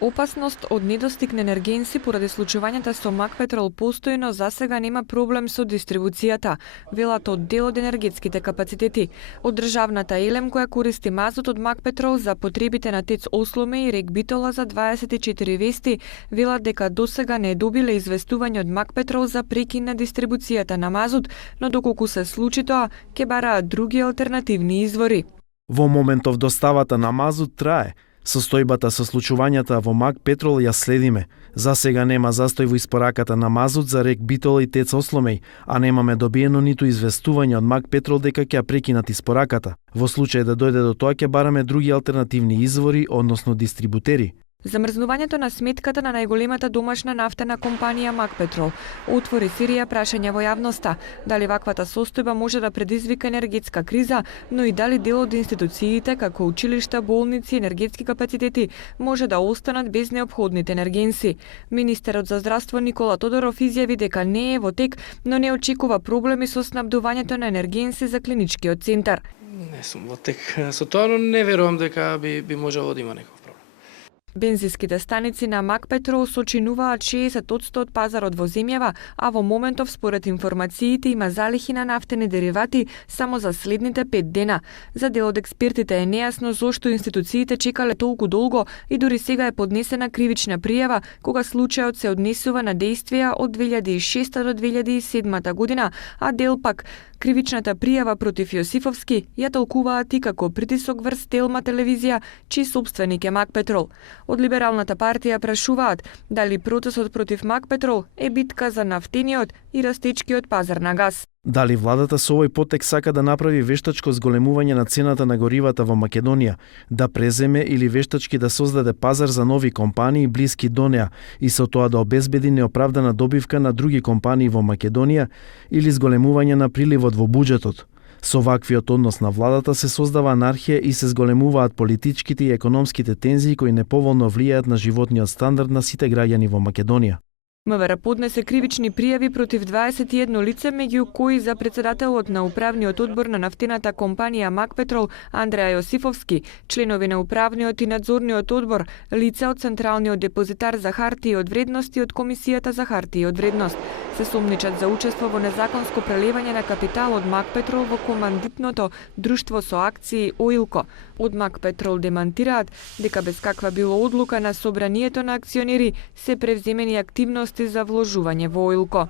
Опасност од недостиг на енергенси поради случувањата со Макпетрол постои, но засега нема проблем со дистрибуцијата, велат од дел од енергетските капацитети. Од државната Елем, која користи мазут од Макпетрол за потребите на ТЕЦ Осломе и Рек Битола за 24 вести, велат дека досега не добиле известување од Макпетрол за прекин на дистрибуцијата на мазут, но доколку се случи тоа, ќе бараат други алтернативни извори. Во моментов доставата на мазут трае. Состојбата со случувањата во Макпетрол ја следиме. За сега нема застој во испораката на мазут за Рек Битола и ТЕЦ Осломеј, а немаме добиено ниту известување од Макпетрол дека ќе прекинат испораката. Во случај да дојде до тоа ќе бараме други алтернативни извори, односно дистрибутери. Замрзнувањето на сметката на најголемата домашна нафтена компанија Макпетрол отвори серија прашања во јавноста, дали ваквата состојба може да предизвика енергетска криза, но и дали дел од институциите како училишта, болници, енергетски капацитети може да останат без неопходните енергенси. Министерот за здравство Никола Тодоров изјави дека не е во тек, но не очекува проблеми со снабдувањето на енергенси за клиничкиот центар. Не сум во тек со тоа, но не верувам дека би можело да има некој. Бензинските станици на Макпетрол сочинуваат 60% од пазарот во земјава, а во моментов според информациите има залихи на нафтени деривати само за следните 5 дена. За дел од експертите е нејасно зошто институциите чекале толку долго и дури сега е поднесена кривична пријава кога случајот се однесува на действија од 2006 до 2007 година, а дел пак кривичната пријава против Јосифовски ја толкуваат и како притисок врз Телма телевизија, чиј собственик е Макпетрол. Од Либералната партија прашуваат дали процесот против Макпетрол е битка за нафтениот и растечкиот пазар на газ. Дали владата со овој потек сака да направи вештачко зголемување на цената на горивата во Македонија, да преземе или вештачки да создаде пазар за нови компании блиски до неа и со тоа да обезбеди неоправдана добивка на други компании во Македонија или зголемување на приливот во буџетот. Со ваквиот однос на владата се создава анархија и се зголемуваат политичките и економските тензии кои неповолно влијаат на животниот стандард на сите граѓани во Македонија. МВР поднесе кривични пријави против 21 лице, меѓу кои за председателот на управниот одбор на нафтената компанија Макпетрол Андреа Јосифовски, членови на управниот и надзорниот одбор, лица од Централниот депозитар за хартии од вредност и од Комисијата за хартии од вредност. Се сомничат за учество во незаконско прелевање на капитал од Макпетрол во командитното друштво со акции Оилко. Од Макпетрол демантираат дека без каква било одлука на собранието на акционери се превземени активности за вложување во Оилко.